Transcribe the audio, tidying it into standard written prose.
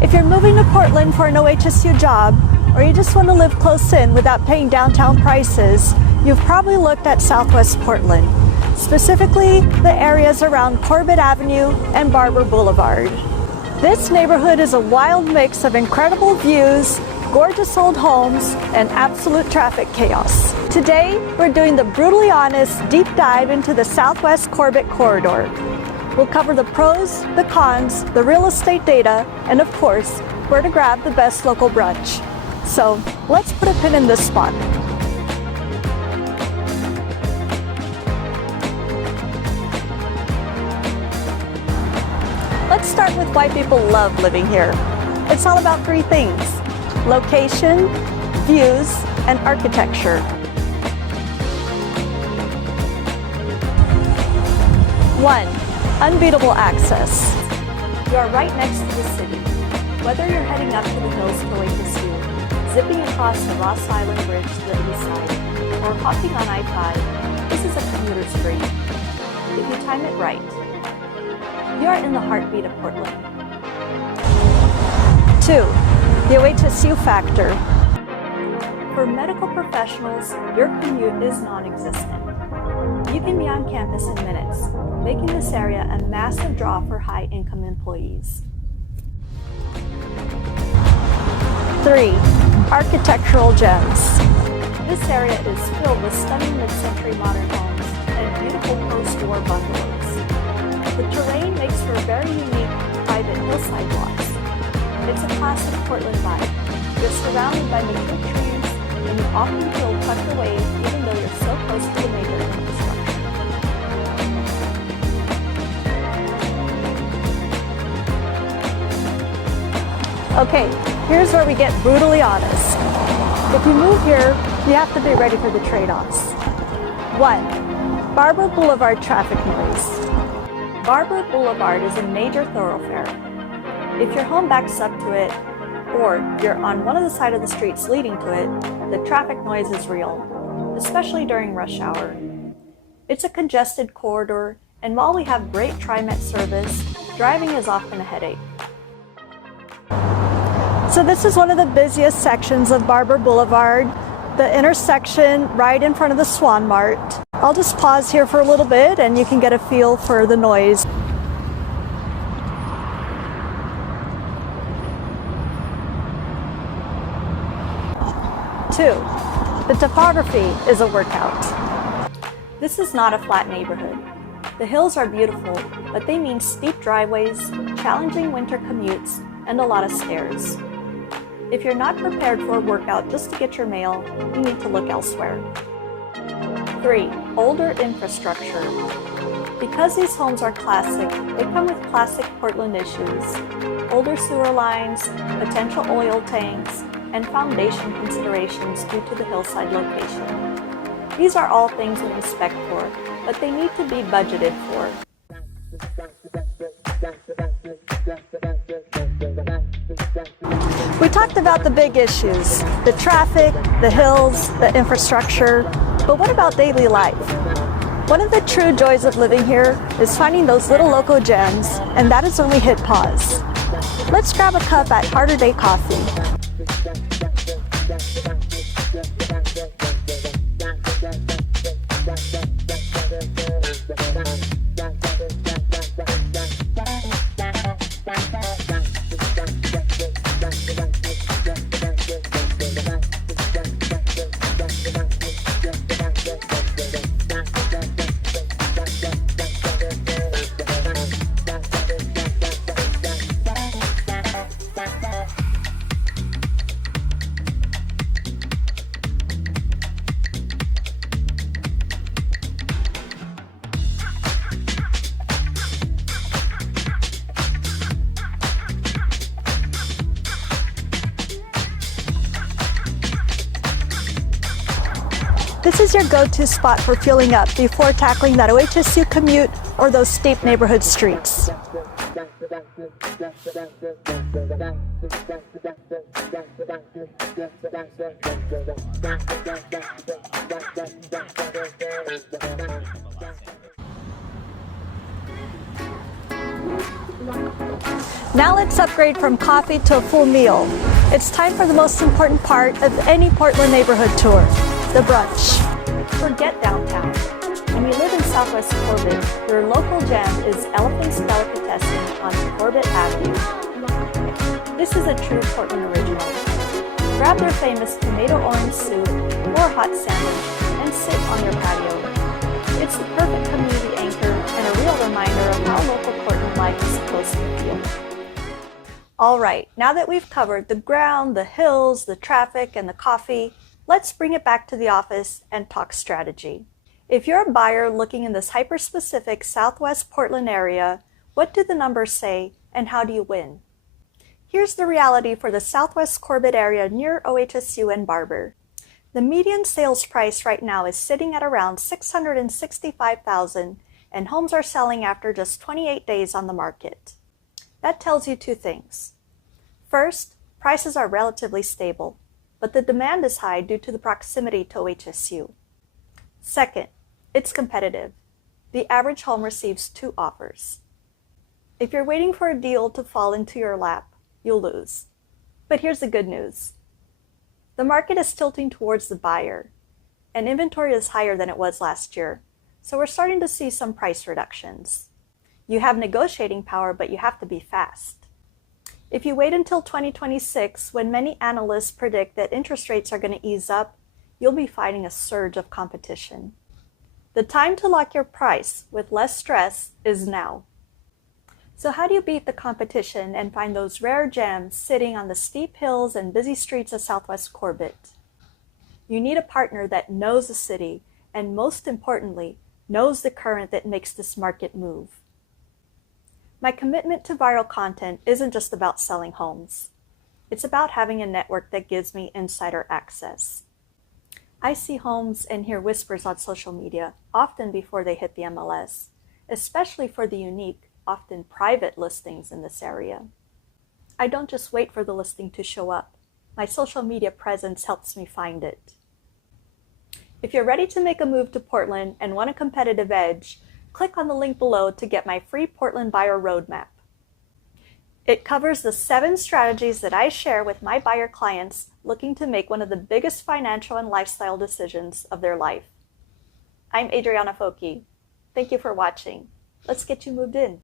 If you're moving to Portland for an OHSU job, or you just want to live close in without paying downtown prices, you've probably looked at Southwest Portland, specifically the areas around Corbett Avenue and Barbur Boulevard. This neighborhood is a wild mix of incredible views, gorgeous old homes, and absolute traffic chaos. Today, we're doing the brutally honest deep dive into the Southwest Corbett corridor. We'll cover the pros, the cons, the real estate data, and of course, where to grab the best local brunch. So let's put a pin in this spot. Let's start with why people love living here. It's all about three things: location, views, and architecture. 1. Unbeatable access. You are right next to the city. Whether you're heading up to the hills to OHSU, zipping across the Ross Island Bridge to the east side, or hopping on I-5, this is a commuter's dream. If you time it right, you are in the heartbeat of Portland. 2. The OHSU factor. For medical professionals, your commute is non-existent. You can be on campus in minutes, making this area a massive draw for high-income employees. 3. Architectural gems. This area is filled with stunning mid-century modern homes and beautiful post-war bungalows. The terrain makes for very unique private hillside walks. It's a classic Portland vibe. You're surrounded by mature trees, and you often feel tucked away even though you're so close to the major infrastructure. Okay, here's where we get brutally honest. If you move here, you have to be ready for the trade-offs. 1. Barbur Boulevard traffic noise. Barbur Boulevard is a major thoroughfare. If your home backs up to it, or you're on one of the side of the streets leading to it, the traffic noise is real, especially during rush hour. It's a congested corridor, and while we have great TriMet service, driving is often a headache. So this is one of the busiest sections of Barbur Boulevard, the intersection right in front of the Swan Mart. I'll just pause here for a little bit and you can get a feel for the noise. 2. The topography is a workout. This is not a flat neighborhood. The hills are beautiful, but they mean steep driveways, challenging winter commutes, and a lot of stairs. If you're not prepared for a workout just to get your mail, you need to look elsewhere. 3. Older infrastructure. Because these homes are classic, they come with classic Portland issues: older sewer lines, potential oil tanks, and foundation considerations due to the hillside location. These are all things we inspect for, but they need to be budgeted for. We talked about the big issues: the traffic, the hills, the infrastructure, but what about daily life? One of the true joys of living here is finding those little local gems, and that is when we hit pause. Let's grab a cup at Harder Day Coffee. This is your go-to spot for fueling up before tackling that OHSU commute or those steep neighborhood streets. Now let's upgrade from coffee to a full meal. It's time for the most important part of any Portland neighborhood tour, the brunch. Forget downtown. When you live in Southwest Corbett, your local gem is Elephant's Delicatessen on Corbett Avenue. This is a true Portland original. Grab their famous tomato orange soup or hot sandwich and sit on your patio. It's the perfect community anchor and a real reminder of how local Portland life is supposed to feel. All right, now that we've covered the ground, the hills, the traffic, and the coffee, let's bring it back to the office and talk strategy. If you're a buyer looking in this hyper-specific Southwest Portland area, what do the numbers say and how do you win? Here's the reality for the Southwest Corbett area near OHSU and Barbur. The median sales price right now is sitting at around $665,000, and homes are selling after just 28 days on the market. That tells you two things. First, prices are relatively stable, but the demand is high due to the proximity to OHSU. Second, it's competitive. The average home receives 2 offers. If you're waiting for a deal to fall into your lap, you'll lose. But here's the good news. The market is tilting towards the buyer, and inventory is higher than it was last year, so we're starting to see some price reductions. You have negotiating power, but you have to be fast. If you wait until 2026, when many analysts predict that interest rates are going to ease up, you'll be fighting a surge of competition. The time to lock your price with less stress is now. So how do you beat the competition and find those rare gems sitting on the steep hills and busy streets of Southwest Corbett? You need a partner that knows the city and, most importantly, knows the current that makes this market move. My commitment to viral content isn't just about selling homes. It's about having a network that gives me insider access. I see homes and hear whispers on social media, often before they hit the MLS, especially for the unique, often private listings in this area. I don't just wait for the listing to show up. My social media presence helps me find it. If you're ready to make a move to Portland and want a competitive edge, click on the link below to get my free Portland Buyer Roadmap. It covers the 7 strategies that I share with my buyer clients looking to make one of the biggest financial and lifestyle decisions of their life. I'm Adriana Focke. Thank you for watching. Let's get you moved in.